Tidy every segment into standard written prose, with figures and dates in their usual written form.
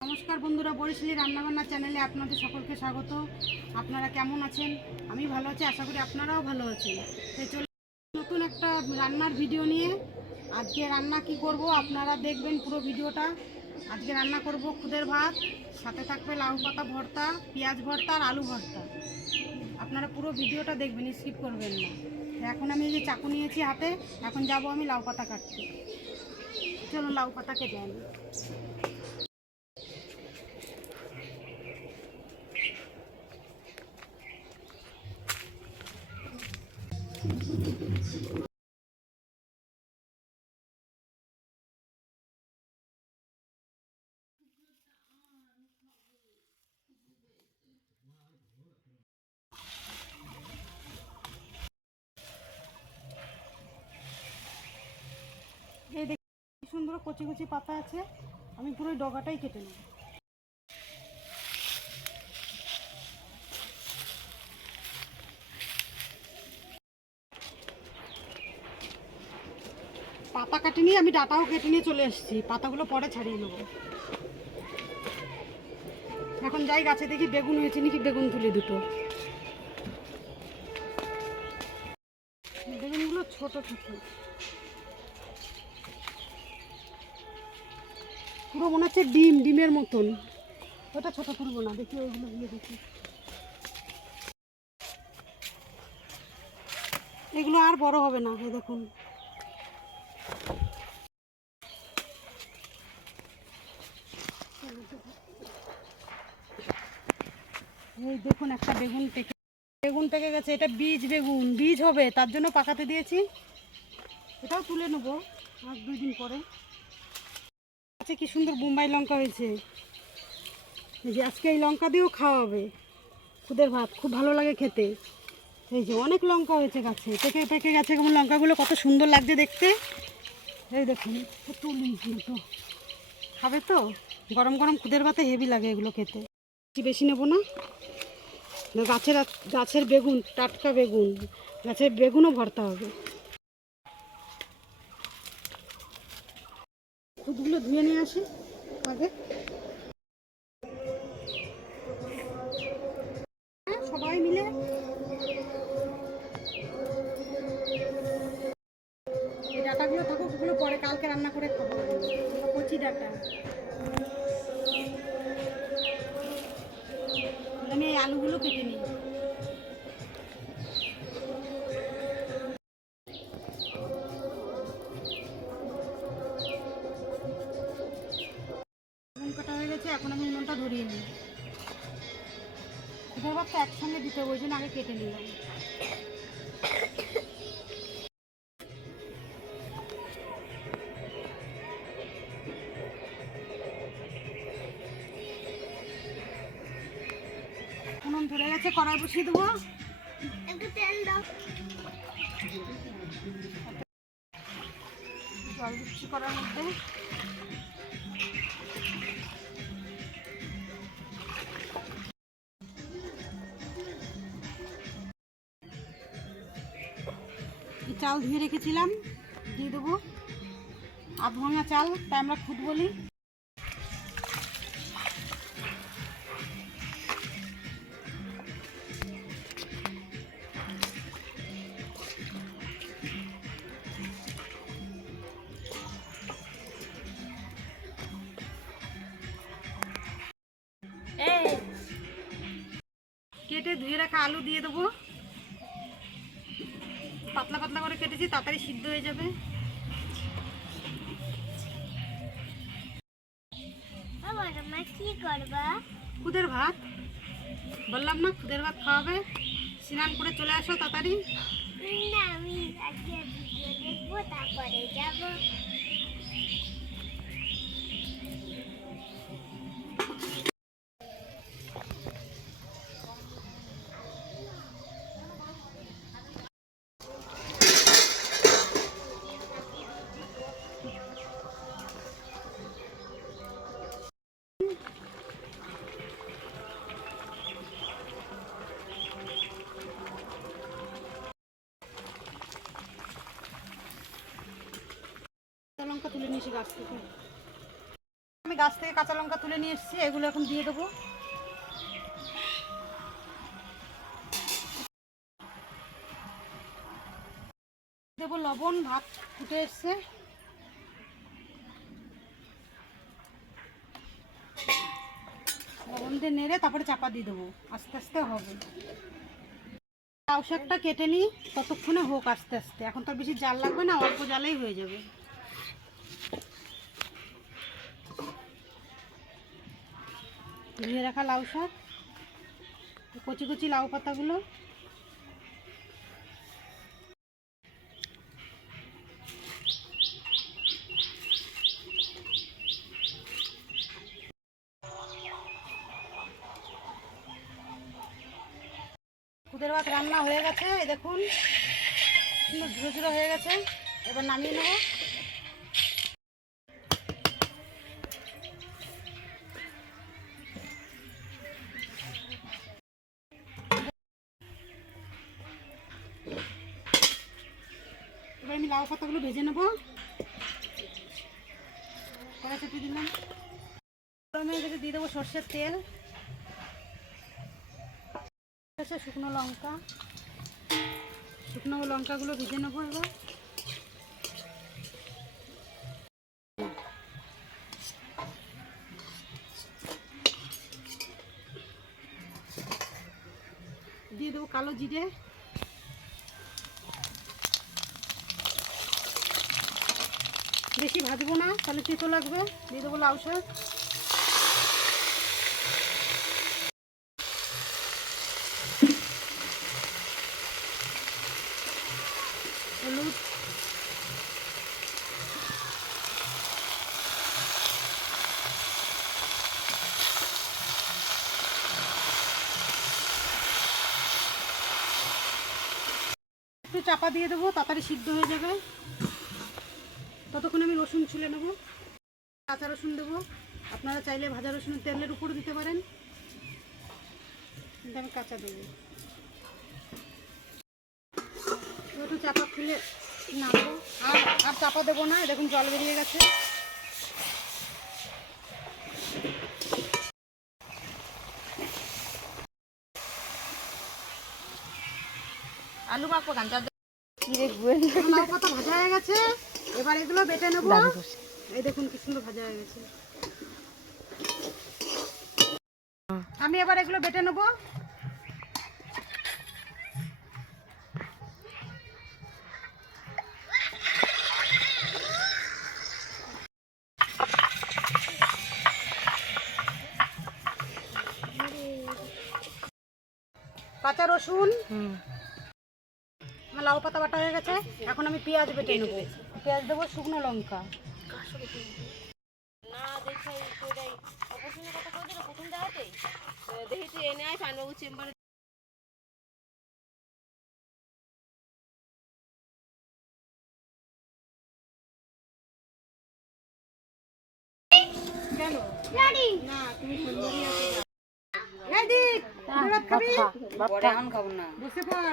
নমস্কার বন্ধুরা, বরিশালী রান্নাবান্না চ্যানেলে আপনাদের সকলকে স্বাগত। আপনারা কেমন আছেন? আমি ভালো আছি, আশা করি আপনারাও ভালো আছেন। চলে নতুন একটা রান্নার ভিডিও নিয়ে। আজকে রান্না কি করব আপনারা দেখবেন পুরো ভিডিওটা। আজকে রান্না করব খুদের ভাত, সাথে থাকবে লাউ পাতা ভর্তা, পেঁয়াজ ভর্তা আর আলু ভর্তা। আপনারা পুরো ভিডিওটা দেখবেন, স্কিপ করবেন না। এখন আমি এই যে চাকু নিয়েছি হাতে, এখন যাব আমি লাউ পাতা কাটতে। চলুন লাউ পাতা কেটে আনি। এই দেখুন কি সুন্দর কচি কচি পাতা আছে, আমি পুরো ডগাটাই কেটে নেব। পাতা কাটে নিয়ে আমি ডাটাও কেটে নিয়ে চলে এসেছি, পাতাগুলো পরে ছাড়িয়ে নেব। এখন যাই গাছে দেখি বেগুন হয়েছে নাকি, বেগুন তুলি দুটো। বেগুনগুলো ছোট ছোট, পুরো মনে হচ্ছে ডিমের মতন। ওটা ছোট তুলবো না, দেখি ওইগুলো গিয়ে দেখি। এগুলো আর বড় হবে না, এই দেখুন। এই দেখুন একটা বেগুন পেকে গেছে। এটা বীজ হবে, তার জন্য পাকাতে দিয়েছি। এটাও তুলে নেবো আর 2 দিন পরে। আচ্ছা, কি সুন্দর বোম্বাই লঙ্কা হয়েছে। এই যে আজকে এই লঙ্কা দিয়েও খাওয়া হবে খুদের ভাত, খুব ভালো লাগে খেতে। এই যে অনেক লঙ্কা হয়েছে গাছে, পেকে গেছে। কেমন লঙ্কাগুলো কত সুন্দর লাগছে দেখতে। এই দেখুন, তুলি তো খাবে তো, গরম গরম খুদের ভাতে হেভি লাগে এগুলো খেতে। বেশি নেবো না, গাছের বেগুন, টাটকা বেগুন, গাছের বেগুনও ভর্তা হবে। খুদগুলো ধুয়ে নিয়ে আসি আগে। সবাই মিলে এই ডাটাগুলো থাকুক, ওগুলো পরে কালকে রান্না করে খাবো। কচি ডাটা আমি এই আলুগুলো কেটে নিই। নুন কাটা হয়ে গেছে, এখন আমি নুনটা ধরিয়ে নিই। খুদের ভাতটা একসঙ্গে দিতে হবে, ওই জন্য আগে কেটে নিলাম। উনুন ধরে গেছে, কড়াই বসিয়ে দেবো। একটু তেল দাও, জল দিচ্ছি কড়ার মধ্যে। চাল ধুয়ে রেখেছিলাম, দিয়ে দেবো। আধ ভাঙা চাল, তাই আমরা খুদ বলি। কেটে ধুয়ে রাখা আলু দিয়ে দেবো। পাতলা পাতলা করে কেটেছি, তাড়াতাড়ি সিদ্ধ হয়ে যাবে। কি করবা? খুদের ভাত বললাম না, খুদের ভাত খাওয়াবে। স্নান করে চলে আসো তাড়াতাড়ি। না, আমি আজকে ভিডিও দেখবো, তারপরে যাবো। লঙ্কা তুলে নিয়েছি গাছ থেকে। আমি গাছ থেকে কাঁচা লঙ্কা তুলে নিয়ে এসেছি, এগুলো এখন দিয়ে দেবো। দেবো লবণ, ভাত ফুটে এসছে। লবণ দিয়ে নেড়ে তারপরে চাপা দিয়ে দেবো, আস্তে আস্তে হবে। লাউ শাকটা কেটে নিই, ততক্ষণে হোক আস্তে আস্তে। এখন তো বেশি জাল লাগবে না, অল্প জালেই হয়ে যাবে। ধুয়ে রাখা লাউ শাক, কচি কচি লাউ পাতাগুলো খুদের ভাত রান্না হয়ে গেছে, এই দেখুন সুন্দর ঝুড়ো ঝুড়ো হয়ে গেছে। এবার নামিয়ে নেব। এবার আমি লাউ পাতাগুলো ভেজে নেব। কড়াই চাপিয়ে দিলাম, গরমে গেছে, দিয়ে দেবো সর্ষের তেল, শুকনো লঙ্কা। শুকনো লঙ্কাগুলো ভেজে নেবো। এবার দিয়ে দেবো কালো জিরে, বেশি ভাজবো না তাহলে তেতো লাগবে। দিয়ে দেবো লাউ শাক, হলুদ, একটু চাপা দিয়ে দেবো, তাড়াতাড়ি সিদ্ধ হয়ে যাবে। ততক্ষণ আমি রসুন ছুলে নেব। কাঁচা রসুন দেবো, আপনারা চাইলে ভাজা রসুনের তেলের উপরে দিতে পারেন, কিন্তু আমি কাঁচা দেবো। একটু চাপা খুলে নাড়বো, আর চাপা দেবো না। দেখুন জল বেরিয়ে গেছে। আলু মাখবো গান লাউ পাতা ভাজা হয়ে গেছে, এবার এগুলো বেটে নেবো। এই দেখুন কি সুন্দর ভাজা হয়ে গেছে। আমি এবার এগুলো বেটে নেবো। কাঁচা রসুন, আমার লাউ পাতা বাটা হয়ে গেছে। এখন আমি পেঁয়াজ বেটে নেবো। পেঁয়াজ দেবো, শুকনো লঙ্কা, না দেখো ওইটাই অপারেশনের কথা কই দিল প্রথম দেখাতেই দেখি তুই এনে আয় পানবাবু চেম্বারে কেন না তুমি সুন্দরী আছো। এই দিক ভাত খাবি? পরে এখন খাবো না বসে পড়।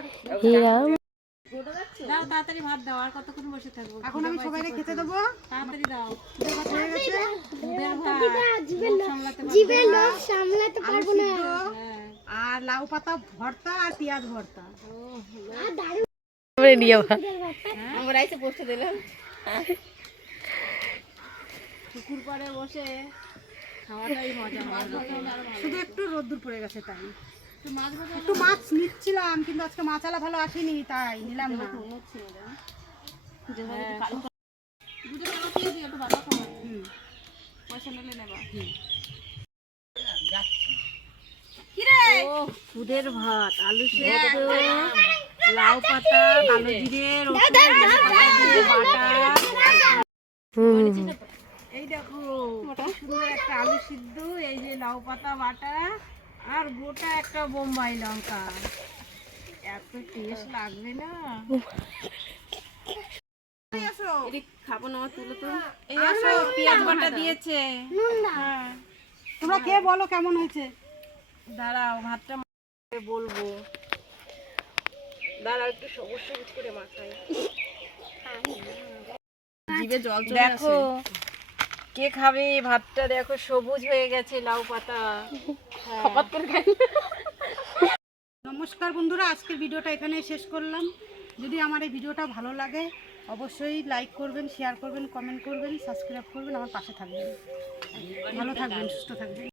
দাও তাড়াতাড়ি ভাত দাও আর কতক্ষণ বসে থাকবো এখন আমি সবাইকে খেতে দেবো। তাড়াতাড়ি দাও দুধের ভাত হয়ে গেছে। জিভের লোভ সামলাতে পারবো না। আর লাউ পাতা ভর্তা আর পেঁয়াজ ভর্তা। আমরা এসে বসে দিলাম পুকুর পাড়ে বসে খাওয়াটাই মজা শুধু একটু রোদ্দুর পড়ে গেছে তাই একটু মাছ নিচ্ছিলাম, কিন্তু আজকে মাছালা ভালো আসেনি তাই নিলাম না। খুদের ভাত আলু সেদ্ধ লাউ পাতা কালো জিরে এই দেখো সুন্দর একটা আলু সিদ্ধ, এই যে লাউ পাতা বাটা আর গোটা একটা বোম্বাই লঙ্কা। এত টেস্ট লাগবে না। খাবো না তুলো তো এই আসো পেঁয়াজ বাটা দিয়েছে। তোমরা খেয়ে বলো কেমন হয়েছে। দাঁড়াও ভাতটা বলবো, দাঁড়াও একটু সবুজ সবুজ করে মাখাই। জিভে জল চলে আসে। কে খাবে ভাতটা? দেখো সবুজ হয়ে গেছে লাউ পাতা। খপাত করে খাই। নমস্কার বন্ধুরা, আজকের ভিডিওটা এখানেই শেষ করলাম। যদি আমার এই ভিডিওটা ভালো লাগে অবশ্যই লাইক করবেন, শেয়ার করবেন, কমেন্ট করবেন, সাবস্ক্রাইব করবেন, আমার পাশে থাকবেন। ভালো থাকবেন, সুস্থ থাকবেন।